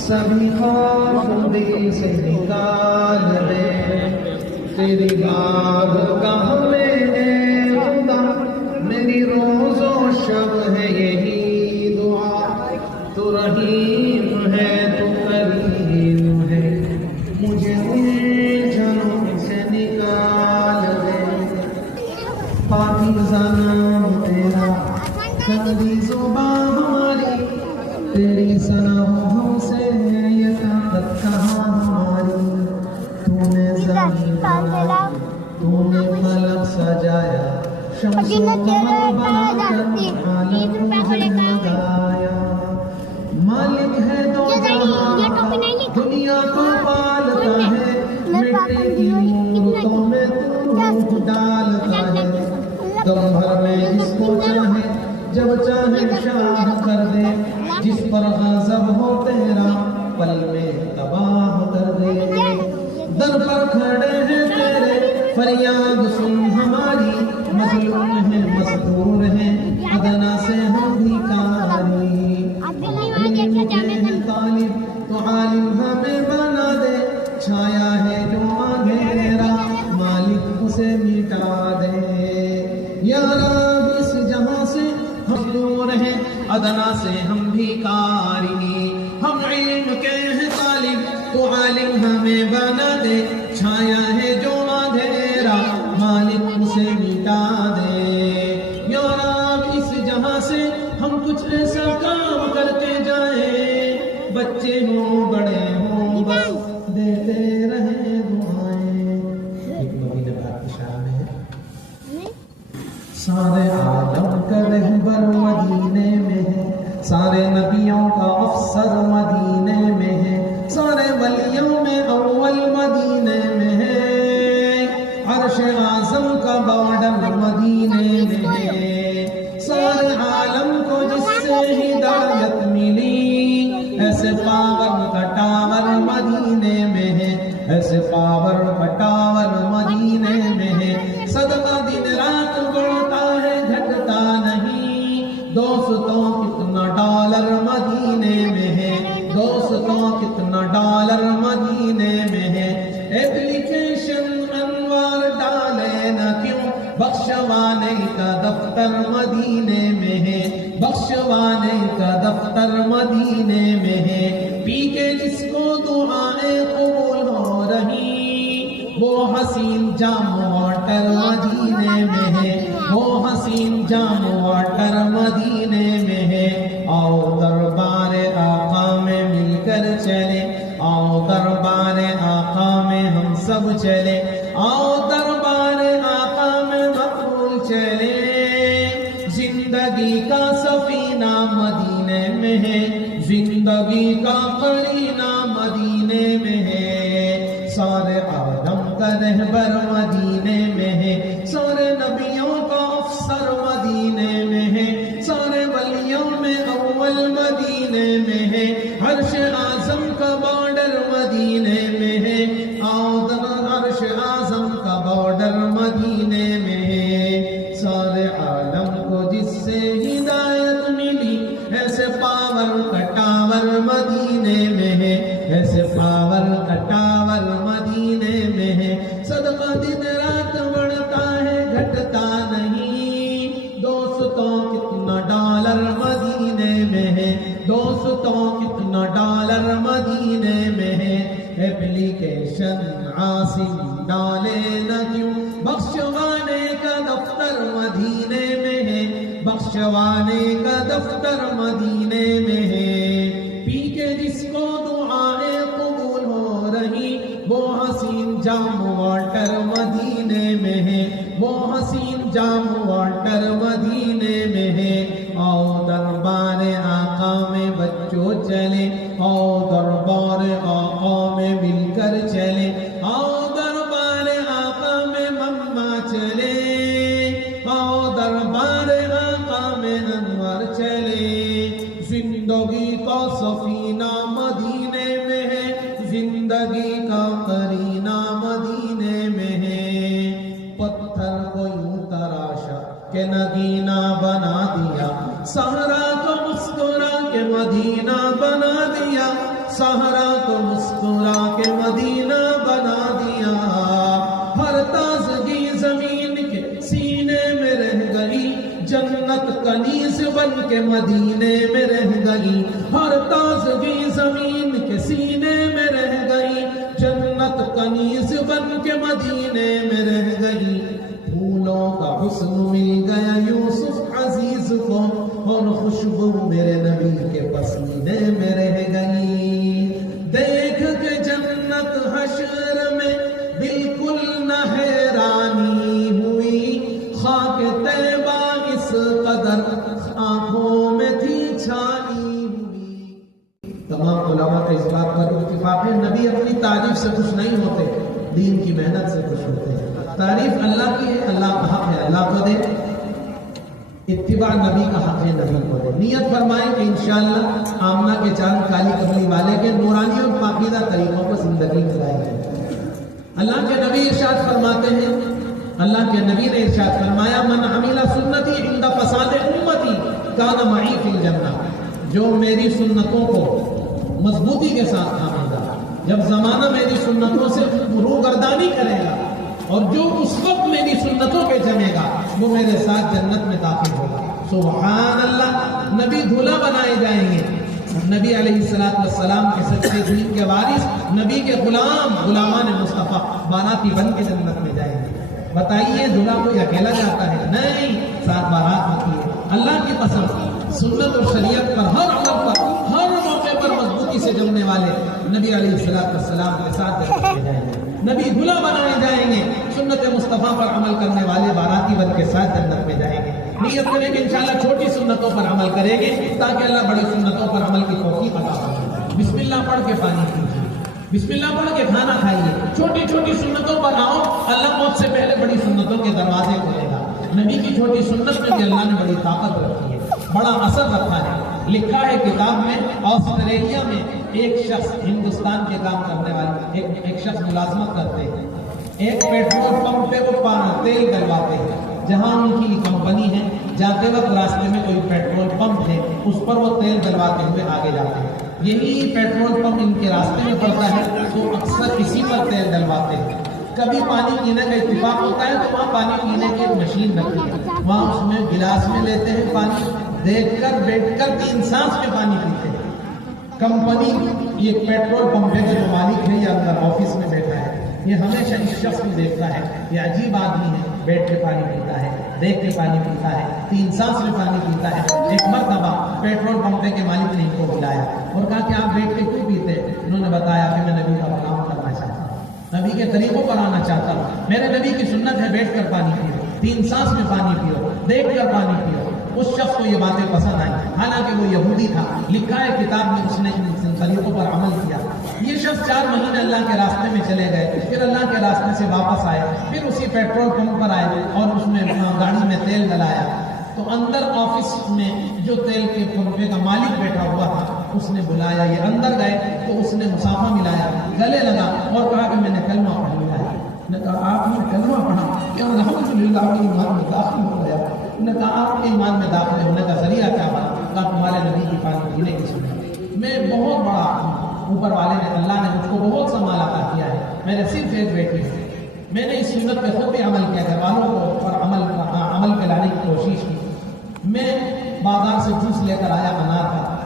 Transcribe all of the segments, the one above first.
سبھی خوف دل سے نکال دے تیری بارگاہ میں اے خدا میری روز و شب ہے یہی دعا تو رحیم ہے تو کریم ہے مجھے الجھنوں سے نکال دے پاکیزہ نام تیرا کبھی زبان ہماری تیری سناہوں سے یہ طاقت کہاں ہماری تو نے زمین بنائی تو نے فلک سجایا شمس و قمر بنا کر عالم کو جگمگایا مالک ہے دو جہاں دنیا کو پالتا ہے مٹی کی مورتوں میں تو روح ڈالتا ہے دم بھر میں جس کو چاہے جب چاہے شاہ کر دے جس پر غضب ہو تیرا پل میں تباہ کر دے در پر کھڑے ہیں تیرے فریاد سن ہماری مظلوم ہیں مصدور ہیں ادنا سے ہم بھیکاری طالب تو عالم ہمیں بنا دے چھایا ہے جو اندھیرا مالک اسے مٹا دے یا رب اس جہاں سے ہم دور ہیں ادنا سے ہم بھیکاری ہم علم کے ہیں طالب تو عالم ہمیں بنا دے چھایا ہے جو اندھیرا مالک اسے مٹا دے یا رب اس جہاں سے ہم کچھ ایسا کام کرتے جائیں بچے ہوں بڑے ہوں بس دیتے رہیں دعائیں ایک مہینے بعد شام ہے سارے عالم کا رہبر مدینے میں ہے سارے نبیوں کا افسر مدینے میں ہے سارے ولیوں میں اول مدینے میں ہے عرش اعظم کا بارڈر مدینے میں ہے سارے عالم کو جس سے ہدایت ملی ایسے پاور کا ٹاور مدینے میں ہے ایسے پاور کا ٹاور مدینے میں ہے صدقہ دن رات بڑھتا ہے گھٹتا نہیں دوستوں کتنا ڈالر مدینے میں ہے دوستوں کتنا ڈالر مدینے میں ہے ایپلیکیشن انوار ڈالے نہ کیوں بخشوانے کا دفتر مدینے میں ہے بخشوانے کا دفتر مدینے میں ہے پی کے جس کو دعائیں قبول ہو رہی وہ حسین جام واٹر مدینے میں ہے وہ حسین جام واٹر مدینے میں ہے آؤ دربار آقا میں مل کر چلے آؤ دربار آقا میں ہم سب چلے آؤ دربار آقا میں مقبول چلے زندگی کا سفینہ مدینے میں ہے زندگی کا قرینہ مدینے میں ہے سارے آدم کا رہبر مدینے میں ہے سارے نبیوں کا افسر مدینے میں ہے سارے ولیوں میں اول مدینے میں ہے عرش اعظم کا بارڈر مدینے میں ہے عرش اعظم کا بارڈر مدینے میں ہے سارے عالم کو جس سے ہدایت ملی ایسے پاور کا ٹاور مدینے میں ہے ایسے پاور کا ٹاور مدینے میں ہے صدقہ دن رات بڑھتا ہے گھٹتا نہیں دوستوں کتنا ڈالر مدینے میں ہے دوستوں کتنا ڈالر مدینے میں ہے ایپلیکیشن عاصم ڈالے نہ کیوں بخشوانے کا دفتر مدینے میں ہے بخشوانے کا دفتر مدینے میں ہے پی کے جس کو دعائیں قبول ہو رہی وہ حسین جام واٹر مدینے میں ہے وہ حسین جام واٹر مدینے میں ہے آؤ دربار آقا میں بچوں چلے آؤ دربار آقا میں مل کر چلے آؤ دربار آقا میں مما چلے آؤ دربار آقا میں انور چلے زندگی کا سفینہ مدینے میں ہے زندگی کا قرینہ مدینے میں ہے پتھر کو یوں تراشا کہ نگینہ بنا دیا صحرا کو مسکرا کے مدینہ بنا دیا سہارا کو مسکرا کے مدینہ بنا دیا، ہر تازگی زمین کے سینے میں رہ گئی، جنت کنیز بن کے مدینے میں رہ گئی، ہر تازگی زمین کے سینے میں رہ گئی، جنت کنیز بن کے مدینے میں رہ گئی۔ پھولوں کا حسن مل گیا یوسف عزیز کو، اور خوشبو میرے نبی کے پسینے میں رہ گئی۔ دیکھ کے جنت حشر میں بالکل نہ حیرانی ہوئی، خاک طیبہ اس قدر آنکھوں میں تھی چھانی ہوئی۔ تمام علماء کا اس بات پر اتفاق ہے، نبی اپنی تعریف سے خوش نہیں ہوتے، دین کی محنت سے خوش ہوتے ہیں۔ تعریف اللہ کی ہے، اللہ کا حق ہے اللہ کو دے، اتباع نبی کا حق ہے نبی کو دے۔ نیت فرمائیں کہ انشاءاللہ آمنہ کے چاند کالی کملی والے کے نورانی اور پاکیزہ طریقوں کو زندگی گزاریں گے۔ اللہ کے نبی ارشاد فرماتے ہیں، اللہ کے نبی نے ارشاد فرمایا، من عمل سنتی عند فساد امتی کان معی فی الجنہ، جو میری سنتوں کو مضبوطی کے ساتھ تھامے گا، جب زمانہ میری سنتوں سے روگردانی کرے گا، اور جو اس وقت میری سنتوں پہ جمے گا وہ میرے ساتھ جنت میں داخل ہوگا۔ سبحان اللہ، نبی دھلا بنائے جائیں گے، نبی علیہ السلام کے سچے دین کے وارث، نبی کے غلامان مصطفیٰ باراتی بن کے جنت میں جائیں گے۔ بتائیے دلہا کوئی اکیلا جاتا ہے؟ نہیں، ساتھ بارات ہوتی ہے۔ اللہ کی قسم، سنت اور شریعت پر ہر عمل پر ہر موقع پر مضبوطی سے جمنے والے نبی علیہ السلام کے ساتھ جنت میں جائیں گے۔ نبی دلہا بنائے جائیں گے، سنت مصطفیٰ پر عمل کرنے والے باراتی بن کے ساتھ جنت میں جائیں گے۔ نیت کریں کہ انشاءاللہ چھوٹی سنتوں پر عمل کریں گے تاکہ اللہ بڑی سنتوں پر عمل کی توفیق عطا فرمائے۔ بسم اللہ پڑھ کے پانی پیجیے، بسم اللہ پڑھ کے کھانا کھائیے، چھوٹی چھوٹی سنتوں پر آؤ، اللہ موت سے پہلے بڑی سنتوں کے دروازے کھولے گا۔ نبی کی چھوٹی سنت میں بھی اللہ نے بڑی طاقت رکھی ہے، بڑا اثر رکھا ہے۔ لکھا ہے کتاب میں، آسٹریلیا میں ایک شخص ہندوستان کے کام کرنے والے ایک شخص ملازمت کرتے ہیں، ایک پیٹرول پمپ پہ وہ تیل ڈلواتے ہیں، جہاں ان کی کمپنی ہے، جاتے وقت راستے میں کوئی پیٹرول پمپ ہے، اس پر وہ تیل ڈلواتے ہوئے آگے جاتے ہیں۔ یہی پیٹرول پمپ ان کے راستے میں پڑتا ہے تو اکثر اسی پر تیل ڈلواتے ہیں۔ کبھی پانی پینے کا اتفاق ہوتا ہے تو وہاں پانی پینے کی ایک مشین رکھی ہے، وہاں اس میں گلاس میں لیتے ہیں پانی، دیکھ کر بیٹھ کر 3 سانس میں پانی پیتے ہیں۔ کمپنی یہ پیٹرول پمپ کا جو مالک ہے یا اندر آفس میں بیٹھا ہے، یہ ہمیشہ اس شخص کو دیکھتا ہے، یہ عجیب آدمی ہے، بیٹھ کے پانی پیتا ہے، دیکھ کے پانی پیتا ہے، 3 سانس میں پانی پیتا ہے۔ ایک مرتبہ پیٹرول پمپ کے مالک نے ان کو بلایا اور کہا کہ آپ بیٹھ کے کیوں پیتے؟ انہوں نے بتایا کہ میں نبی کا غلام کرنا چاہتا ہوں، نبی کے طریقوں پر آنا چاہتا ہوں، میرے نبی کی سنت ہے بیٹھ کر پانی پیو، 3 سانس میں پانی پیو، دیکھ کر پانی پیو۔ اس شخص کو یہ باتیں پسند آئیں، حالانکہ وہ یہودی تھا، لکھا ہے کتاب میں اس نے ان طریقوں پر عمل کیا۔ یہ شخص 4 مہینے اللہ کے راستے میں چلے گئے، پھر اللہ کے راستے سے واپس آئے، پھر اسی پیٹرول پمپ پر آئے اور اس میں گاڑی میں تیل ڈلایا تو اندر آفس میں جو تیل کے پمپے کا مالک بیٹھا ہوا تھا اس نے بلایا، یہ اندر گئے تو اس نے مصافحہ ملایا، گلے لگا اور کہا کہ میں نے کلمہ پڑھ لیا ہے۔ نے کہا آپ نے کلمہ پڑھا؟ کہ الحمدللہ میں ایمان میں داخل ہو گیا۔ نے کہا آپ کے ایمان میں داخل ہونے کا ذریعہ کیا بنا؟ کہا تمہارے نبی کی پانی پینے کی سنت۔ میں بہت بڑا اوپر والے نے، اللہ نے مجھ کو بہت سنبھال عطا کیا ہے، میرے صرف ایک بیٹی ہے، میں نے اس سنت پہ خود بھی عمل کیا، گھر والوں کو اور عمل پہ لانے کی کوشش کی۔ میں بازار سے جوس لے کر آیا، انار کا،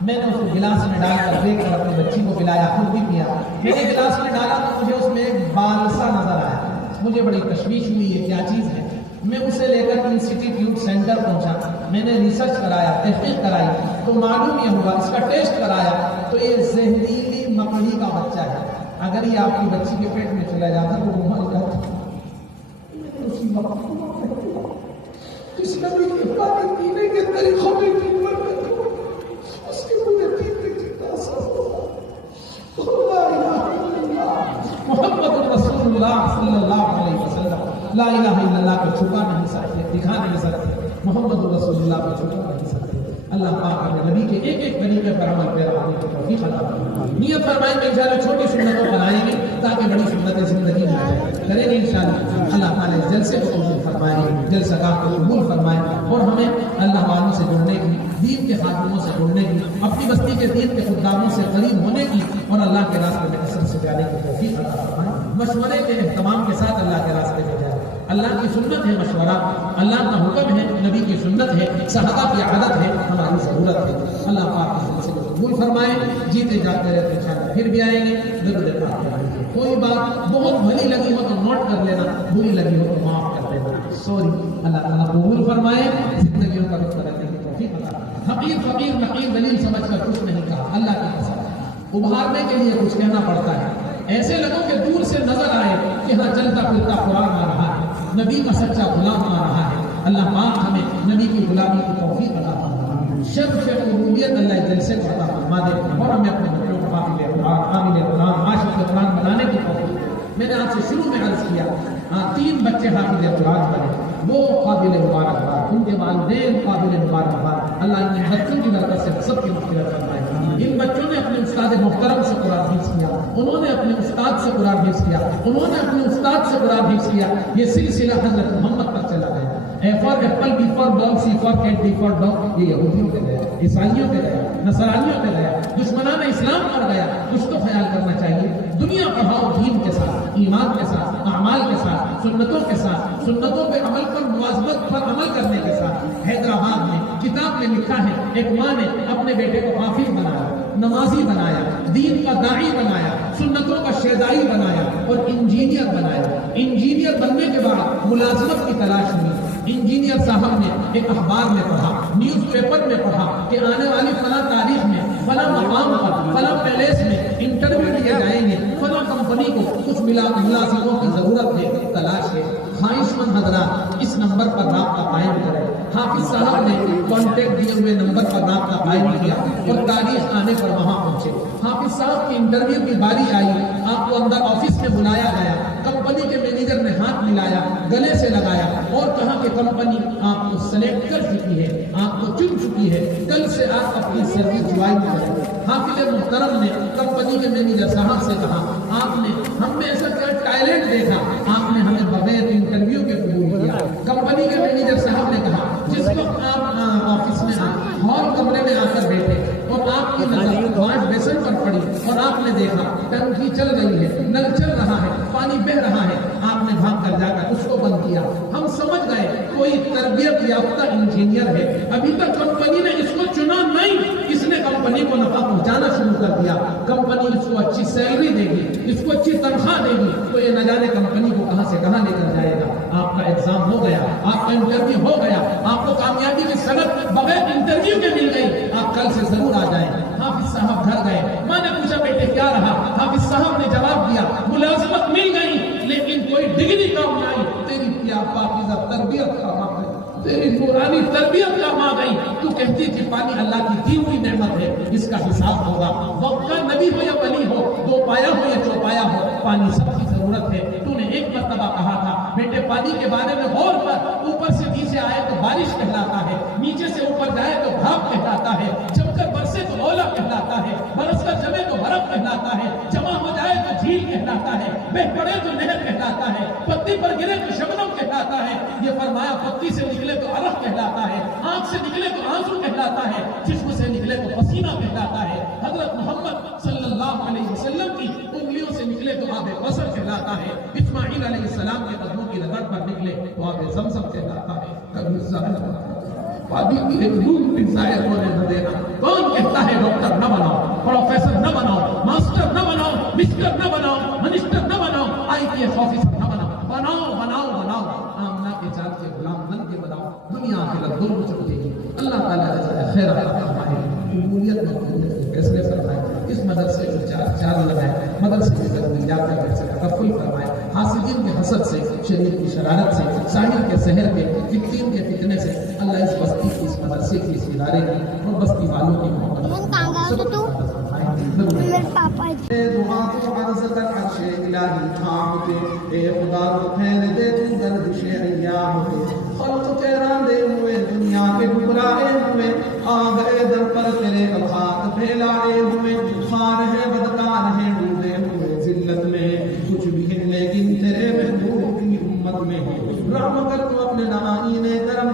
میں نے اس کو گلاس میں ڈال کر دیکھ کر اپنی بچی کو پلایا، خود بھی پیا۔ میں نے گلاس میں ڈالا تو مجھے اس میں ایک بال سا نظر آیا، مجھے بڑی تشویش ہوئی یہ کیا چیز ہے۔ میں اسے لے کر انسٹیٹیوٹ سینٹر پہنچا، میں نے ریسرچ کرایا، تحقیق کرائی تو معلوم یہ ہوا، اس کا ٹیسٹ کرایا تو یہ زہریلی مکڑی کا بچہ ہے، اگر یہ آپ کی بچی کے پیٹ میں چلا جاتا تو وہ مر جاتا۔ اسی وقت اس نبی کے پانی پینے کے طریقوں میں اس کے مجھے پینے کتنا اثر ہوگا۔ لا الہ الا اللہ محمد رسول اللہ صلی اللہ علیہ وسلم، لا الہ الا اللہ کو چھپا نہیں سکتے، دکھا نہیں سکتے، محمد رسول اللہ کو چھپا نہیں سکتے۔ اللہ پاک اپنے نبی کے ایک ایک طریقے پر عمل پیرا ہونے کی توفیق عطا فرمائے۔ نیت فرمائیں کہ انشاءاللہ چھوٹی سنتوں بنائیں گے تاکہ بڑی سنت زندگی میں آ جائے. کریں گے انشاءاللہ. اللہ تعالیٰ اس جلسے کو قبول فرمائے, جلسہ کا قبول فرمائے, اور ہمیں اللہ والوں سے جڑنے کی, دین کے خادموں سے جڑنے کی, اپنی بستی کے دین کے خداموں سے قریب ہونے کی, اور اللہ کے راستے میں قسم سے جانے کی توفیق عطا فرمائے. مشورے کے اہتمام کے ساتھ اللہ کے راستے میں جائے. اللہ کی سنت ہے مشورہ, اللہ کا حکم ہے, نبی کی سنت ہے, صحابہ کی عادت ہے, ہماری ضرورت ہے. اللہ پاک اس جلسے کو قبول فرمائے. جیتے جاتے رہتے انشاءاللہ پھر بھی آئیں گے. درود پاک پڑھیں گے. کوئی بات بہت بھلی لگی ہو تو نوٹ کر لینا, بری لگی ہو تو معاف کر دینا. سوری. اللہ تعالیٰ قبول فرمائے, زندگیوں کا رخ کرنے کی توفیق عطا. حقیر فقیر نقیر دلیل سمجھ کر کچھ نہیں کہا. اللہ کی قسم ابھارنے کے لیے کچھ کہنا پڑتا ہے. ایسے لوگوں کے دور سے نظر آئے کہ ہاں چلتا پھرتا قرآن آ رہا ہے, نبی کا سچا غلام آ رہا ہے. اللہ پاک ہمیں نبی کی غلامی کی توفیق عطا فرمائے. شرف قبولیت اللہ جلسے کو عطا فرما دے, اور ہمیں اپنے بچوں کو حافظ قرآن, حامل قرآن, عاشق قرآن بنانے کی توفیق دے. میں نے آپ سے شروع میں عرض کیا, 3 بچے حافظ قرآن بنے, وہ قابل مبارکباد, ان کے والدین قابل مبارکباد. اللہ ان بچوں کی برکت سے سب کی مغفرت فرمائے. ان بچوں نے اپنے استاد محترم سے قرآن حفظ کیا, انہوں نے اپنے استاد سے قرآن حفظ کیا, انہوں نے اپنے استاد سے قرآن حفظ کیا. یہ سلسلہ حضرت محمد تک چلا گیا. A for apple, B for ball, C for cat, D for dog. یہ یہودیوں پہ گیا, عیسائیوں پہ گیا, نصرانیوں پہ گیا, دشمنان اسلام پر گیا. کچھ تو خیال کرنا چاہیے. دنیا پڑھاؤ دین کے ساتھ, ایمان کے ساتھ, اعمال کے ساتھ, سنتوں کے ساتھ, سنتوں پہ عمل پر, مواظبت پر عمل کرنے کے ساتھ. حیدرآباد میں کتاب میں لکھا ہے, ایک ماں نے اپنے بیٹے کو حافظ بنایا, نمازی بنایا, دین کا داعی بنایا, سنتوں کا شیدائی بنایا, اور انجینئر بنایا. انجینئر بننے کے بعد ملازمت کی تلاش ہوئی. انجینئر صاحب نے ایک اخبار میں پڑھا, نیوز پیپر میں پڑھا کہ آنے والی فلاں تاریخ میں فلاں مقام پر, فلاں پیلیس میں انٹرویو لیے جائیں گے, فلاں کمپنی کو کچھ ملازموں کی ضرورت ہے, تلاش ہے. خواہش مند حضرات اس نمبر پر رابطہ قائم کریں. حافظ صاحب نے کانٹیکٹ دیے ہوئے نمبر پر رابطہ قائم کیا, اور تاریخ آنے پر وہاں پہنچے. حافظ صاحب کی انٹرویو کی باری آئی, آپ کو اندر آفس میں بلایا گیا. کمپنی کے مینیجر نے ہاتھ ملایا, گلے سے لگایا, اور کہا کہ کمپنی آپ کو سلیکٹ کر چکی ہے, آپ کو چن چکی ہے, کل سے آپ اپنی سروس جوائن کریں. حافظ محترم نے کمپنی کے مینیجر صاحب سے کہا, آپ نے ہم میں ایسا کیا ٹیلنٹ دیکھا, آپ نے ہمیں بغیر انٹرویو کے قبول کیا. کمپنی کے مینیجر صاحب نے کہا, جس وقت آپ آفس میں ہال کمرے میں آ کر بیٹھے اور آپ کی نظر واش بیسن پر پڑی, اور آپ نے دیکھا ٹنکی چل رہی ہے, نل چل رہا ہے, پانی بہ رہا ہے, آپ نے بھاگ کر جا کر اس کو بند کیا. ہم سمجھ گئے کوئی تربیت یافتہ انجینئر ہے, ابھی تک کمپنی نے اس کو چنا نہیں, اس نے کمپنی کو نفع پہنچانا شروع کر دیا. کمپنی اس کو اچھی سیلری دے گی, اس کو اچھی تنخواہ دے گی, تو یہ نہ جانے کمپنی کو کہاں سے کہاں لے کر جائے گا. آپ کا ایگزام ہو گیا, آپ کا انٹرویو ہو گیا, آپ کو کامیابی کی سند بغیر انٹرویو کے مل گئی, آپ کل سے ضرور آ جائیں. حافظ صاحب گھر گئے, ماں نے پوچھا بیٹے کیا رہا, حافظ صاحب نے جواب دیا, ملازمت مل گئی لیکن کوئی ڈگری کام نہ آئی, تیری پاکیزہ تربیت کام آ گئی, تیری نورانی تربیت کام آ گئی. تو کہتی کہ پانی اللہ کی دی ہوئی نعمت ہے, اس کا حساب ہوگا. وقت کا نبی ہو یا ولی ہو, دو پایا ہو یا چوپایا ہو, پانی سب کی ضرورت ہے. تو نے ایک مرتبہ کہا تھا بیٹے پانی کے بارے میں غور کر, اوپر سے نیچے آئے تو بارش کہلاتا ہے, نیچے سے اوپر جائے تو بھاپ کہلاتا ہے, جم کر برسے تو اولا کہلاتا ہے, برس کر جمے تو برف کہلاتا ہے, جمع ہو جائے تو جھیل کہلاتا ہے, بہ پڑے تو نہر کہلاتا ہے, پتی پر گرے تو شبنم کہلاتا ہے. یہ فرمایا پتی سے نکلے تو عرق کہلاتا ہے, آنکھ سے نکلے تو آنسو کہلاتا ہے, جسم سے نکلے تو پسینہ کہلاتا ہے. حضرت محمد صلی اللہ علیہ وسلم کی انگلیوں سے نکلے تو آب بصر کہلاتا ہے, اسماعیل علیہ السلام کے قدموں کی رگڑ پر نکلے تو آب زمزم کہلاتا ہے. کبھی پانی کی ایک بوند بھی ضائع ہونے نہ دینا. کون کہتا ہے ڈاکٹر نہ بناؤ, پروفیسر نہ بناؤ, ماسٹر نہ بناؤ, مسٹر نہ بناؤ, منسٹر نہ بناؤ, IPS آفیسر نہ بناؤ, بناؤ بناؤ بناؤ, آمنہ کے چال کے غلام بن کے بناؤ, دنیا آخرت دونوں چلتے گی. اللہ تعالیٰ خیر عطا فرمائے, قبولیت میں فیصلے فرمائے. اس مدرسے کو چار لگائے, مدرسے کی ضروریات کا ویسے تکفل فرمائے. حاسدین کے حسد سے, شریر کی شرارت سے, ساحل کے سحر کے, فتین کے فتنے سے اللہ اس بستی کی, اس مدرسے کی, اس ادارے کی اور بستی والوں کی محبت دعا کو عرض کر عرش الہی تھامتے, اے خدا کو پھیل دے تو گردش ایام کے, خلق کے راندے ہوئے دنیا کے ٹکرائے ہوئے, آ گئے در پر تیرے الخاک پھیلائے ہوئے, خار ہے بدکار ہے ڈوبے ہوئے ذلت میں, لیکن تیرے محبوب کی امت میں رحم کر تو اپنے نائین کرم